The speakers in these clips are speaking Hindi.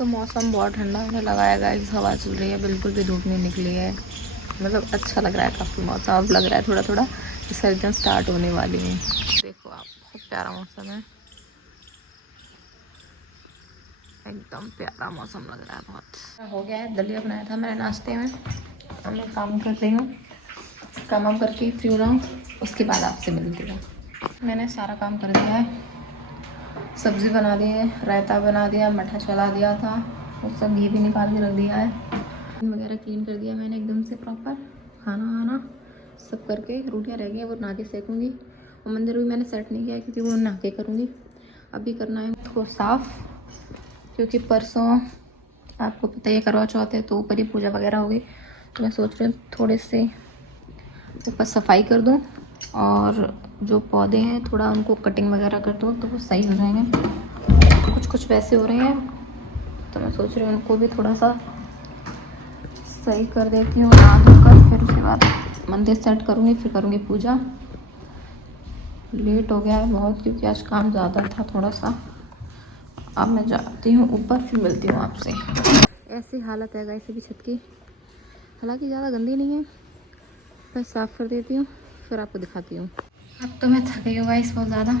तो मौसम बहुत ठंडा होने लगाया गाइस, हवा चल रही है, बिल्कुल भी धूप नहीं निकली है। मतलब अच्छा लग रहा है काफ़ी मौसम। अब लग रहा है थोड़ा थोड़ा सर्दियाँ स्टार्ट होने वाली हैं। देखो आप, बहुत प्यारा मौसम है, एकदम प्यारा मौसम लग रहा है बहुत। हो गया है, दलिया बनाया था मैंने नाश्ते में। अब मैं काम कर रही हूँ, काम वाम करके फ्री हो रहा हूँ, उसके बाद आपसे मिलती हूँ। मैंने सारा काम कर दिया है, सब्ज़ी बना दी है, रायता बना दिया, मठा चला दिया था, उसका घी भी निकाल के रख दिया है, वगैरह क्लीन कर दिया मैंने एकदम से प्रॉपर। खाना वाना सब करके, रोटियां रह गई हैं वो नहा के सेकूँगी। और मंदिर भी मैंने सेट नहीं किया है क्योंकि वो नहा के करूँगी। अभी करना है उसको साफ़, क्योंकि परसों आपको पता ही है करवा चौथ है, तो ऊपर ही पूजा वगैरह होगी। तो मैं सोच रही हूँ थोड़े से ऊपर सफाई कर दूँ, और जो पौधे हैं थोड़ा उनको कटिंग वगैरह कर दूँ तो वो सही हो जाएंगे। कुछ वैसे हो रहे हैं, तो मैं सोच रही हूँ उनको भी थोड़ा सा सही कर देती हूँ, नहा धोकर। फिर उसके बाद मंदिर सेट करूँगी, फिर करूँगी पूजा। लेट हो गया है बहुत क्योंकि आज काम ज़्यादा था थोड़ा सा। अब मैं जाती हूँ ऊपर, फिर मिलती हूँ आपसे। ऐसी हालत है गाइस अभी छत की, हालांकि ज़्यादा गंदी नहीं है, बस साफ़ कर देती हूँ फिर आपको दिखाती हूँ। अब तो मैं थक गई हूँ गाइस बहुत ज़्यादा।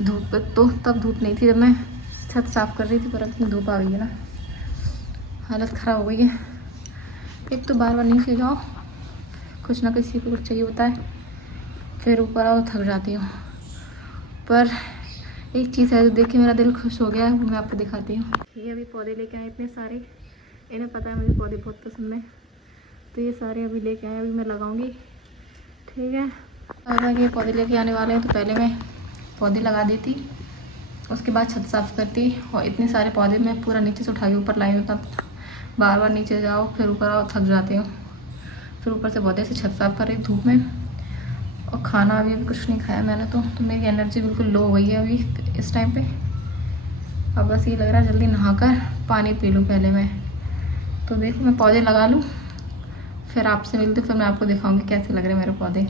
धूप तो तब धूप नहीं थी जब मैं छत साफ़ कर रही थी, पर अब इतनी धूप आ गई है ना, हालत ख़राब हो गई है। एक तो बार बार नीचे जाओ, कुछ ना किसी को कुछ चाहिए होता है, फिर ऊपर आओ थक जाती हूँ। पर एक चीज़ है जो देख के मेरा दिल खुश हो गया है, वो मैं आपको दिखाती हूँ। ये अभी पौधे लेके आए इतने सारे, इन्हें पता है मुझे पौधे बहुत पसंद है, तो ये सारे अभी लेके आए, अभी मैं लगाऊंगी। ठीक है, अगर ये पौधे लेके आने वाले हैं तो पहले मैं पौधे लगा देती, उसके बाद छत साफ़ करती। और इतने सारे पौधे मैं पूरा नीचे से उठा के ऊपर लाई हूँ, तब बार बार नीचे जाओ फिर ऊपर आओ, थक जाते हो। फिर ऊपर से पौधे से छत साफ़ कर रही धूप में। और खाना अभी कुछ नहीं खाया मैंने, तो मेरी एनर्जी बिल्कुल लो हो गई है अभी इस टाइम पे। अब बस ये लग रहा है जल्दी नहाकर पानी पी लूँ पहले मैं। तो देखो मैं पौधे लगा लूँ, फिर आपसे मिलते, फिर मैं आपको दिखाऊंगी कैसे लग रहे हैं मेरे पौधे।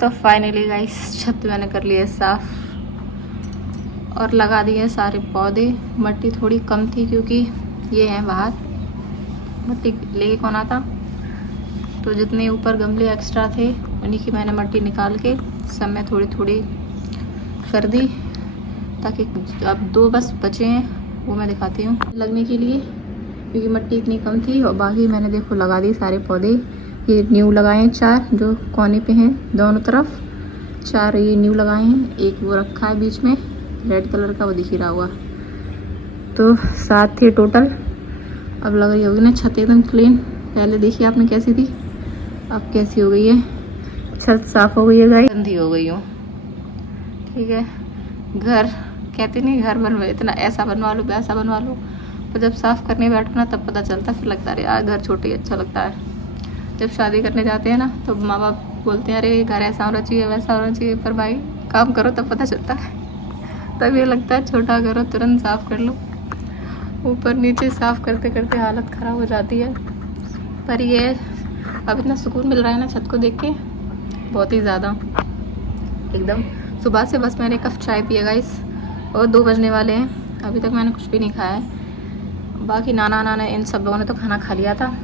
तो फाइनली गाइस छत मैंने कर लिया साफ़ और लगा दिए सारे पौधे। मिट्टी थोड़ी कम थी क्योंकि ये है बाहर, मिट्टी लेके कौन आता, तो जितने ऊपर गमले एक्स्ट्रा थे उन्हीं की मैंने मिट्टी निकाल के सब में थोड़ी थोड़ी कर दी, ताकि अब 2 बस बचे हैं, वो मैं दिखाती हूँ लगने के लिए, क्योंकि मिट्टी इतनी कम थी। और बाकी मैंने देखो लगा दी सारे पौधे। ये न्यू लगाए हैं 4 जो कोने पे हैं दोनों तरफ, 4 ये न्यू लगाए हैं। एक वो रखा है बीच में रेड कलर का, वो दिख ही रहा हुआ। तो 7 थे टोटल। अब लग रही होगी ना छत एकदम क्लीन। पहले देखिए आपने कैसी थी, अब कैसी हो गई है। छत साफ हो गई है गाइस, गंदी हो गई हूँ। ठीक है, घर कहते नहीं घर बनवा इतना ऐसा बनवा लो वैसा बनवा लो, पर जब साफ़ करने बैठो ना तब पता चलता, फिर लगता है यार घर छोटे ही अच्छा लगता है। जब शादी करने जाते हैं ना तो माँ बाप बोलते हैं अरे घर ऐसा होना चाहिए वैसा होना चाहिए, पर भाई काम करो तब पता चलता है। तब ये लगता है छोटा करो तुरंत साफ़ कर लो, ऊपर नीचे साफ़ करते करते हालत ख़राब हो जाती है। पर ये अब इतना सुकून मिल रहा है ना छत को देख के, बहुत ही ज़्यादा एकदम। सुबह से बस मैंने 1 कप चाय पिया गाइस, और 2 बजने वाले हैं, अभी तक मैंने कुछ भी नहीं खाया है। बाकी नाना इन सब लोगों ने तो खाना खा लिया था।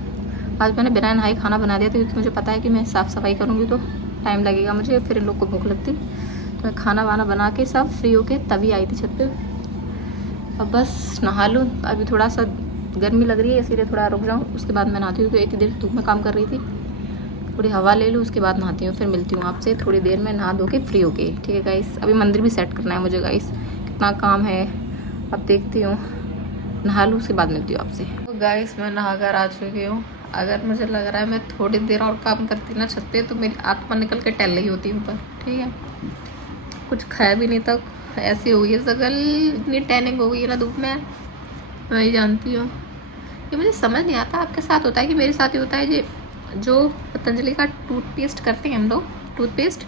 आज मैंने बिना नहाए खाना बना दिया था, क्योंकि मुझे पता है कि मैं साफ़ सफाई करूँगी तो टाइम लगेगा मुझे, फिर इन लोग को भूख लगती। तो मैं खाना वाना बना के सब फ्री होके तभी आई थी छत पे। अब बस नहा लूँ, अभी थोड़ा सा गर्मी लग रही है इसीलिए थोड़ा रुक जाऊँ, उसके बाद मैं नहाती हूँ, क्योंकि इतनी देर धूप में काम कर रही थी। थोड़ी हवा ले लूँ, उसके बाद नहाती हूँ, फिर मिलती हूँ आपसे थोड़ी देर में नहा धो के फ्री होके। ठीक है गाइस, अभी मंदिर भी सेट करना है मुझे गाइस, कितना काम है, अब देखती हूँ, नहा लूँ उसके बाद मिलती हूँ आपसे। तो गाइस मैं नहा कर आ चुकी हूँ। अगर मुझे लग रहा है मैं थोड़ी देर और काम करती ना छत पे, तो मेरी आत्मा निकल के टहल रही होती ऊपर। ठीक है, कुछ खाया भी नहीं तक, ऐसी हो गई है शकल, इतनी टैनिंग हो गई है ना धूप में, मैं ही जानती हूँ। ये मुझे समझ नहीं आता आपके साथ होता है कि मेरे साथ ही होता है। ये जो पतंजलि का टूथपेस्ट करते हैं हम लोग, टूथपेस्ट,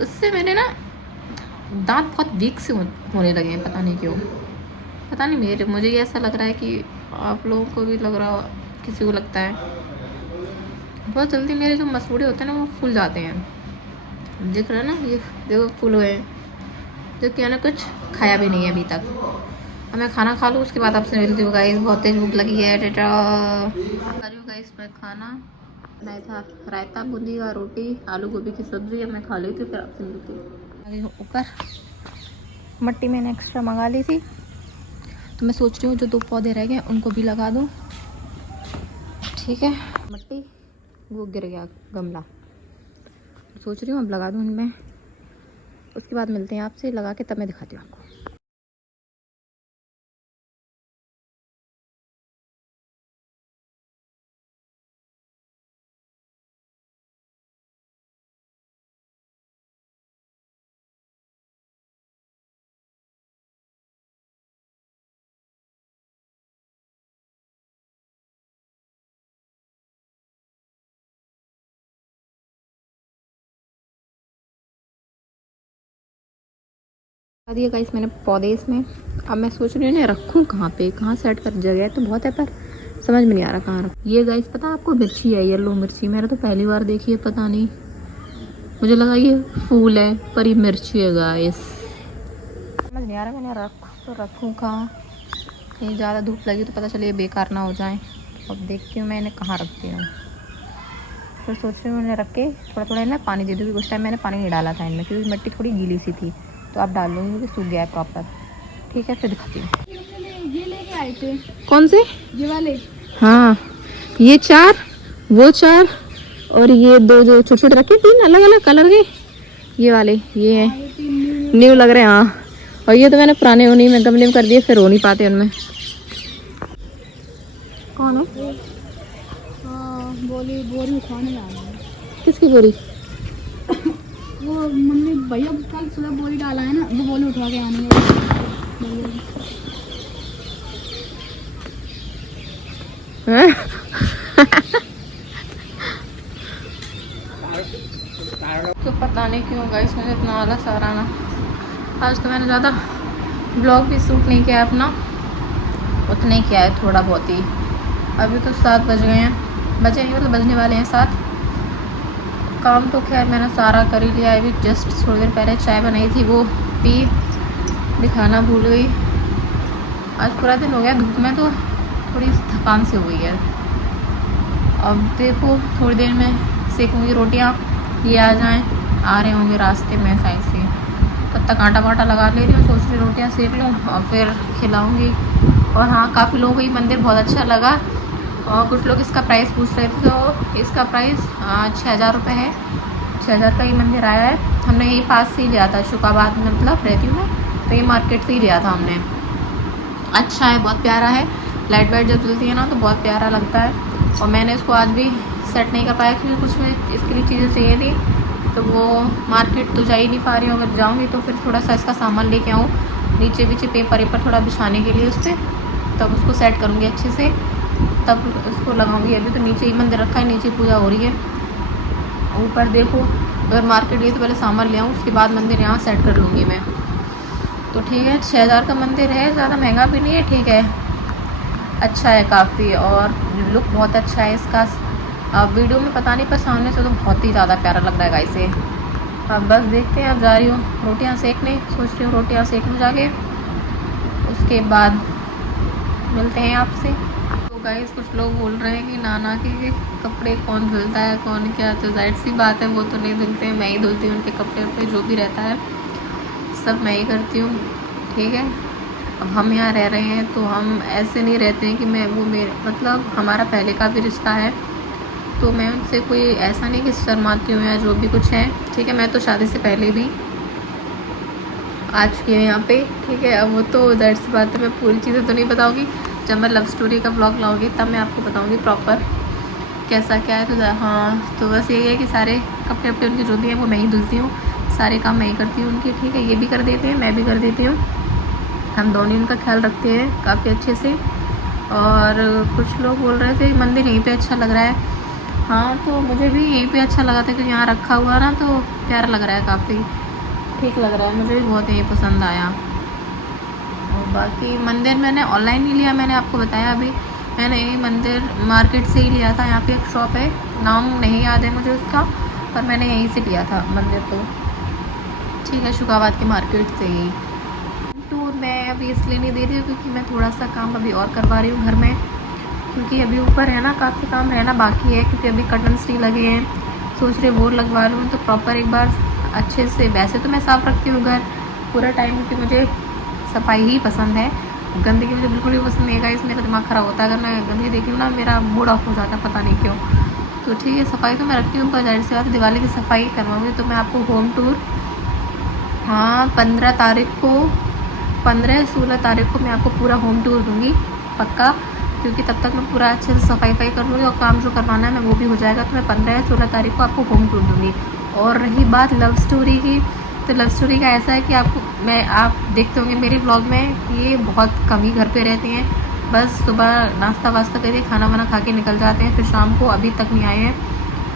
उससे मेरे ना दांत बहुत वीक से होने लगे हैं, पता नहीं क्यों, पता नहीं मुझे ये ऐसा लग रहा है कि आप लोगों को भी लग रहा हो, किसी को लगता है। बहुत जल्दी मेरे जो मसूड़े होते हैं ना वो फूल जाते हैं, दिख रहा है ना, ये देखो फूल हुए हैं, जो कि मैंने कुछ खाया भी नहीं है अभी तक। अब मैं खाना खा लूँ, उसके बाद आपसे मिलती हूँ गाइस। बहुत तेज भूख लगी है। टाटा। खा रही हूँ गाइस मैं खाना। मैं था रायता, बूंदी का रोटी, आलू गोभी की सब्जी। अब मैं खा ली थी, फिर आपसे मिलती हूँ। आ गई हूँ ऊपर। मिट्टी मैंने एक्स्ट्रा मंगा ली थी, तो मैं सोच रही हूँ जो 2 पौधे रह गए उनको भी लगा दूँ। ठीक है, मिट्टी वो गिर गया गमला, सोच रही हूँ अब लगा दूँ इनमें। उसके बाद मिलते हैं आपसे, लगा के तब मैं दिखाती हूँ आपको। लगा दिया गाइस मैंने पौधे इसमें। अब मैं सोच रही हूँ इन्हें रखूँ कहाँ पे, कहाँ सेट कर। जगह तो बहुत है पर समझ में नहीं आ रहा कहाँ रखूँ। ये गाइस पता है आपको, मिर्ची है, येलो मिर्ची। मैंने तो पहली बार देखी है, पता नहीं, मुझे लगा ये फूल है पर ये मिर्ची है गाइस। समझ नहीं आ रहा मैंने रखूँ कहाँ। कहीं ज़्यादा धूप लगी तो पता चले ये बेकार ना हो जाए। अब देखती हूँ मैं इन्हें कहाँ रखती हूँ। फिर सोच रही हूँ इन्हें रख के थोड़ा थोड़ा इन्हें पानी दे दूँगी। उस टाइम मैंने पानी नहीं डाला था इनमें, क्योंकि मिट्टी थोड़ी गीली सी थी। तो अब डाल लूँगी क्योंकि सूख गया है प्रॉपर। ठीक है, फिर दिखाती हूँ। ये लेके आए थे। कौन से? ये वाले। हाँ, ये 4, वो 4 और ये 2 जो छोटे छोटे रखे, 3 अलग अलग कलर के। ये वाले ये हैं, ये 3 न्यू लग रहे हैं। हाँ, और ये तो मैंने पुराने उन्हीं में गमले में कर दिए, फिर हो नहीं पाते उनमें। कौन है? बोरी उठाने जाना है। किसकी बोरी? वो मम्मी भैया कल सुबह बोरी डाला है ना, वो बोरी उठा के आनी है। तो पता नहीं क्यों गाइस मुझे इतना आलस आ रहा ना। आज तो मैंने ज़्यादा ब्लॉग भी शूट नहीं किया है अपना, उतना ही किया है थोड़ा बहुत ही। अभी तो 7 बज गए हैं, मतलब बजने वाले हैं 7। काम तो खैर मैंने सारा कर ही लिया है। अभी जस्ट थोड़ी देर पहले चाय बनाई थी, वो पी, दिखाना भूल गई। आज पूरा दिन हो गया धूप में, तो थोड़ी थकान सी हो गई है। अब देखो थोड़ी देर में सेकूँगी रोटियाँ, ये आ जाएं, आ रहे होंगे रास्ते में साइड से। तब तक आटा वाटा लगा ले रही हूँ, सोच रही रोटियाँ सेक लूँ और फिर खिलाऊँगी। और हाँ, काफ़ी लोगों को ये मंदिर बहुत अच्छा लगा और कुछ लोग इसका प्राइस पूछ रहे थे। तो इसका प्राइस 6,000 रुपये है। 6,000 का ये मंदिर आया है। हमने यहीं पास से ही लिया था, शुकाबाद में मतलब रहती हूँ मैं, तो ये मार्केट से ही लिया था हमने। अच्छा है, बहुत प्यारा है। लाइट वाइट जब जलती है ना तो बहुत प्यारा लगता है। और मैंने इसको आज भी सेट नहीं कर पाया क्योंकि कुछ में इसके लिए चीज़ें चाहिए थी, तो वो मार्केट तो जा ही नहीं पा रही हूँ। अगर जाऊँगी तो फिर थोड़ा सा इसका सामान लेके आऊँ, नीचे पीछे पेपर थोड़ा बिछाने के लिए उस पर, तब उसको सेट करूँगी अच्छे से, तब उसको लगाऊँगी। अभी तो नीचे ही मंदिर रखा है, नीचे पूजा हो रही है। ऊपर देखो, अगर मार्केट गई तो पहले सामान ले आऊँ, उसके बाद मंदिर यहाँ सेट कर लूँगी मैं। तो ठीक है, 6,000 का मंदिर है, ज़्यादा महंगा भी नहीं है, ठीक है, अच्छा है काफ़ी। और लुक बहुत अच्छा है इसका। अब वीडियो में पता नहीं, पर सामने से तो बहुत ही ज़्यादा प्यारा लग रहा है गाइस ये। अब बस देखते हैं, अब जा रही हूँ रोटियाँ सेकने, सोच रही हूँ रोटियाँ सेक लूँ जाके, उसके बाद मिलते हैं आपसे। तो गाइस कुछ लोग बोल रहे हैं कि नाना के कपड़े कौन धुलता है कौन क्या, तो जाहिर सी बात है वो तो नहीं धुलते हैं, मैं ही धुलती हूँ उनके कपड़े वपड़े, जो भी रहता है सब मैं ही करती हूँ। ठीक है, अब हम यहाँ रह रहे हैं तो हम ऐसे नहीं रहते हैं कि मैं वो मेरे मतलब हमारा पहले का भी रिश्ता है, तो मैं उनसे कोई ऐसा नहीं कि शर्माती हूँ या जो भी कुछ है। ठीक है, मैं तो शादी से पहले भी आ चुकी हूँ यहाँ पे। ठीक है, अब वो तो दैट सी बात है, मैं पूरी चीज़ें तो नहीं बताऊँगी। जब मैं लव स्टोरी का ब्लॉग लाऊंगी तब मैं आपको बताऊँगी प्रॉपर कैसा क्या है। तो हाँ, तो बस यही है कि सारे कपड़े वपड़े उनके जो भी हैं वो मैं ही धुलती हूँ, सारे काम मैं ही करती हूँ उनके। ठीक है, ये भी कर देते हैं, मैं भी कर देती हूँ, हम दोनों उनका ख्याल रखते हैं काफ़ी अच्छे से। और कुछ लोग बोल रहे थे मंदिर यहीं पे अच्छा लग रहा है। हाँ, तो मुझे भी यहीं पे अच्छा लगा था क्योंकि यहाँ रखा हुआ ना तो प्यारा लग रहा है, काफ़ी ठीक लग रहा है, मुझे भी बहुत यहीं पसंद आया। और बाकी मंदिर मैंने ऑनलाइन ही लिया, मैंने आपको बताया अभी, मैंने ये मंदिर मार्केट से ही लिया था। यहाँ पे एक शॉप है, नाम नहीं याद है मुझे उसका, पर मैंने यहीं से लिया था मंदिर तो। ठीक है, शुकाबाद के मार्केट से ही। 1 2 मैं अभी इसलिए नहीं दे रही हूँ क्योंकि मैं थोड़ा सा काम अभी और करवा रही हूँ घर में, क्योंकि अभी ऊपर है ना काफ़ी काम रहना बाकी है, क्योंकि अभी कर्टन्स नहीं लगे हैं, सोच रहे वो लगवा लूँ। तो प्रॉपर एक बार अच्छे से, वैसे तो मैं साफ़ रखती हूँ घर पूरा टाइम क्योंकि मुझे सफाई ही पसंद है, गंदगी मुझे बिल्कुल भी पसंद नहीं है। गाइस मेरा दिमाग ख़राब होता है अगर मैं गंदगी देख लूँ ना, मेरा मूड ऑफ हो जाता है, पता नहीं क्यों। तो ठीक है, सफाई तो मैं रखती हूँ, पर जाहिर सी बात दिवाली की सफाई करवाऊँगी। तो मैं आपको होम टूर, हाँ 15-16 तारीख को मैं आपको पूरा होम टूर दूँगी पक्का, क्योंकि तब तक मैं पूरा अच्छे से सफाई कर लूँगी और काम जो करवाना है मैं वो भी हो जाएगा। तो मैं 15-16 तारीख को आपको होम टूर दूँगी। और रही बात लव स्टोरी की, तो लव स्टोरी का ऐसा है कि आप देखते होंगे मेरे ब्लॉग में, ये बहुत कम ही घर पे रहती हैं, बस सुबह नाश्ता वास्ता करके खाना वाना खा के निकल जाते हैं, फिर शाम को अभी तक नहीं आए हैं।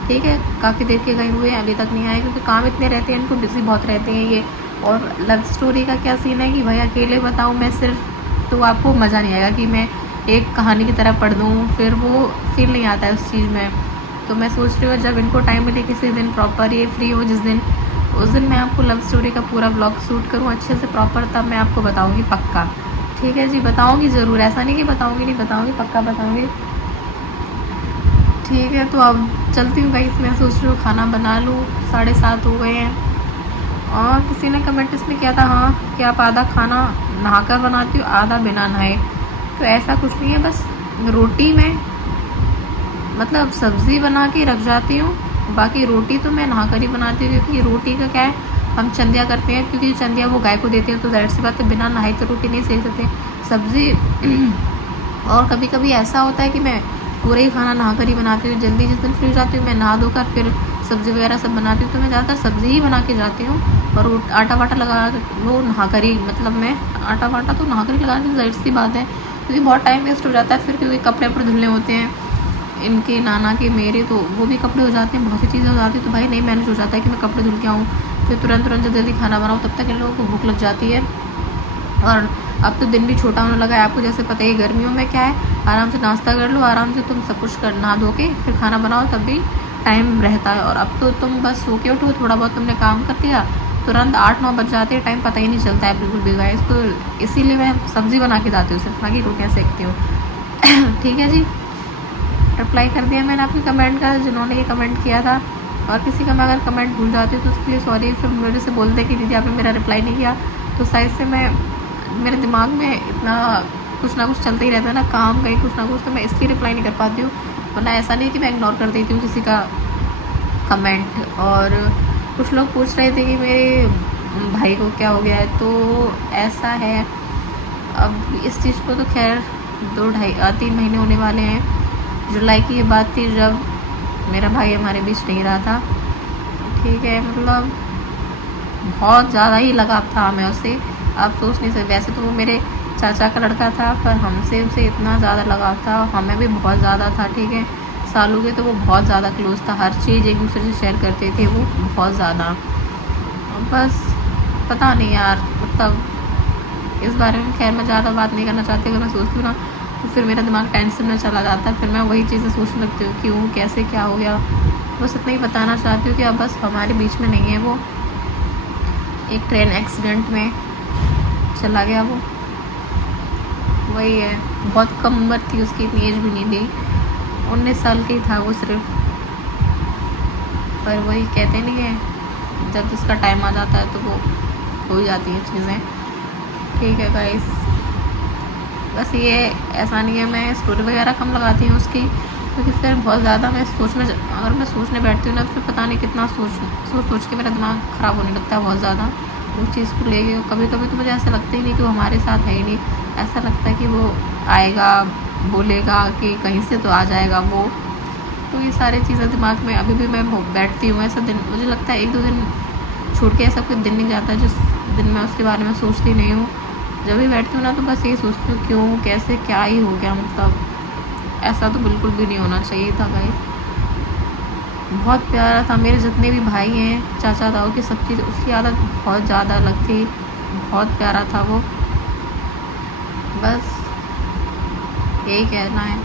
ठीक है, काफ़ी देर के गए हुए हैं, अभी तक नहीं आए क्योंकि काम इतने रहते हैं, इनको बिजी बहुत रहते हैं ये। और लव स्टोरी का क्या सीन है कि भाई अकेले बताऊँ मैं सिर्फ, तो आपको मज़ा नहीं आएगा कि मैं एक कहानी की तरह पढ़ दूँ, फिर वो फील नहीं आता है उस चीज़ में। तो मैं सोच रही हूँ जब इनको टाइम मिले किसी दिन प्रॉपर ये फ्री हो जिस दिन, उस दिन मैं आपको लव स्टोरी का पूरा ब्लॉग शूट करूँ अच्छे से प्रॉपर, तब मैं आपको बताऊँगी पक्का। ठीक है जी, बताऊँगी ज़रूर, ऐसा नहीं कि बताऊँगी नहीं, बताऊँगी पक्का बताऊँगी। ठीक है, तो अब चलती हूँ गाइस, मैं सोच रही हूँ खाना बना लूँ, 7:30 हो गए हैं। और किसी ने कमेंट इसमें किया था, हाँ कि आप आधा खाना नहाकर बनाती हो आधा बिना नहाए, तो ऐसा कुछ नहीं है, बस रोटी में मतलब सब्ज़ी बना के रख जाती हूँ, बाकी रोटी तो मैं नहाकर ही बनाती हूँ, क्योंकि रोटी का क्या है, हम चंदिया करते हैं, क्योंकि चंदिया वो गाय को देते हैं, तो जाहिर सी बात है बिना नहाए तो रोटी नहीं सेक सकते सब्ज़ी। और कभी कभी ऐसा होता है कि मैं पूरा ही खाना नहाकर ही बनाती हूँ, जल्दी जिस दिन फ्री हो जाती हूँ मैं नहा धोकर फिर सब्ज़ी वगैरह सब बनाती हूँ, तो मैं ज़्यादातर सब्ज़ी ही बना के जाती हूँ। और आटा वाटा लगा वो नहाकर ही, मतलब मैं आटा वाटा तो नहाकर ही लगाती हूँ, जाहिर सी बात है, क्योंकि बहुत टाइम वेस्ट हो जाता है फिर, क्योंकि कपड़े वपड़े धुलने होते हैं इनके नाना के मेरे, तो वो भी कपड़े हो जाते हैं, बहुत सी चीज़ें हो जाती हैं, तो भाई नहीं मैनेज हो जाता है कि मैं कपड़े धुल के आऊँ फिर तुरंत जल्दी खाना बनाऊँ, तब तक इन लोगों को भूख लग जाती है। और अब तो दिन भी छोटा होने लगा है, आपको जैसे पता ही गर्मियों में क्या है, आराम से नाश्ता कर लो, आराम से तुम सब कुछ कर नहा धो के फिर खाना बनाओ, तब भी टाइम रहता है। और अब तो तुम बस सो के उठो, थोड़ा बहुत तुमने काम कर दिया, तुरंत 8-9 बज जाते हैं, टाइम पता ही नहीं चलता है बिल्कुल भी गाइस। तो इसीलिए मैं सब्ज़ी बना के जाती हूँ सिर्फ, ना कि रोटियाँ सेकती हूँ। ठीक है जी, रिप्लाई कर दिया मैंने आपके कमेंट का, जिन्होंने ये कमेंट किया था। और किसी का मैं अगर कमेंट भूल जाती हूँ तो उसके लिए सॉरी, फिर मेरे से बोलते कि दीदी आपने मेरा रिप्लाई नहीं किया, तो शायद से मैं, मेरे दिमाग में इतना कुछ ना कुछ चलता ही रहता है ना, काम कहीं कुछ ना कुछ, तो मैं इसलिए रिप्लाई नहीं कर पाती हूँ, वरना ऐसा नहीं कि मैं इग्नोर कर देती हूँ किसी का कमेंट। और कुछ लोग पूछ रहे थे कि मेरे भाई को क्या हो गया है, तो ऐसा है, अब इस चीज़ को तो खैर 2-3 महीने होने वाले हैं। जुलाई की ये बात थी जब मेरा भाई हमारे बीच नहीं रहा था। ठीक है, मतलब बहुत ज़्यादा ही लगाव था हमें उससे, आप सोच नहीं सकते। वैसे तो वो मेरे चाचा का लड़का था, पर हमसे उसे इतना ज़्यादा लगाव था, हमें भी बहुत ज़्यादा था। ठीक है, सालों के तो वो बहुत ज़्यादा क्लोज था, हर चीज़ एक दूसरे से शेयर करते थे वो बहुत ज़्यादा। बस पता नहीं यार, मतलब इस बारे में खैर मैं ज़्यादा बात नहीं करना चाहती, अगर मैं सोचती हूँ ना तो फिर मेरा दिमाग टेंशन में चला जाता है, फिर मैं वही चीज़ें सोचने लगती हूँ क्यों कैसे क्या हो गया। बस इतना ही बताना चाहती हूँ कि अब बस हमारे बीच में नहीं है वो, एक ट्रेन एक्सीडेंट में चला गया वो, वही है। बहुत कम उम्र थी उसकी, इतनी एज भी नहीं थी, 19 साल की था वो सिर्फ। पर वही कहते नहीं है, जब उसका टाइम आ जाता है तो वो हो जाती हैं चीज़ें। ठीक है गाइस, बस ये ऐसा नहीं है मैं स्टोरी वगैरह कम लगाती हूँ उसकी, क्योंकि फिर बहुत ज़्यादा मैं अगर मैं सोचने बैठती हूँ ना, फिर पता नहीं कितना सोच के मेरा दिमाग ख़राब होने लगता है बहुत ज़्यादा उस चीज़ को लेके। कभी कभी तो मुझे ऐसा लगता ही नहीं कि वो हमारे साथ है ही नहीं, ऐसा लगता है कि वो आएगा बोलेगा कि कहीं से तो आ जाएगा वो। तो ये सारी चीज़ें दिमाग में अभी भी मैं बैठती हूँ, ऐसा दिन मुझे लगता है 1-2 दिन छोड़ के ऐसा कोई दिन नहीं जाता जिस दिन मैं उसके बारे में सोचती नहीं हूँ। जब भी बैठती हूँ ना तो बस यही सोचती हूँ क्यों कैसे क्या ही हो गया, मतलब ऐसा तो बिल्कुल भी नहीं होना चाहिए था भाई। बहुत प्यारा था, मेरे जितने भी भाई हैं चाचा ताऊ की सब चीज़, उसकी आदत बहुत ज़्यादा अलग थी, बहुत प्यारा था वो। बस यही कहना है,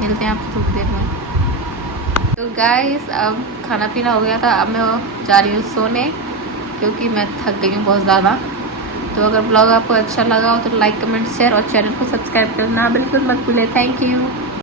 मिलते हैं आपसे थोड़ी देर में। तो गाइस अब खाना पीना हो गया था, अब मैं जा रही हूँ सोने, क्योंकि मैं थक गई हूँ बहुत ज़्यादा। तो अगर ब्लॉग आपको अच्छा लगा हो तो लाइक कमेंट शेयर और चैनल को सब्सक्राइब करना बिल्कुल मत भूलें। Thank you.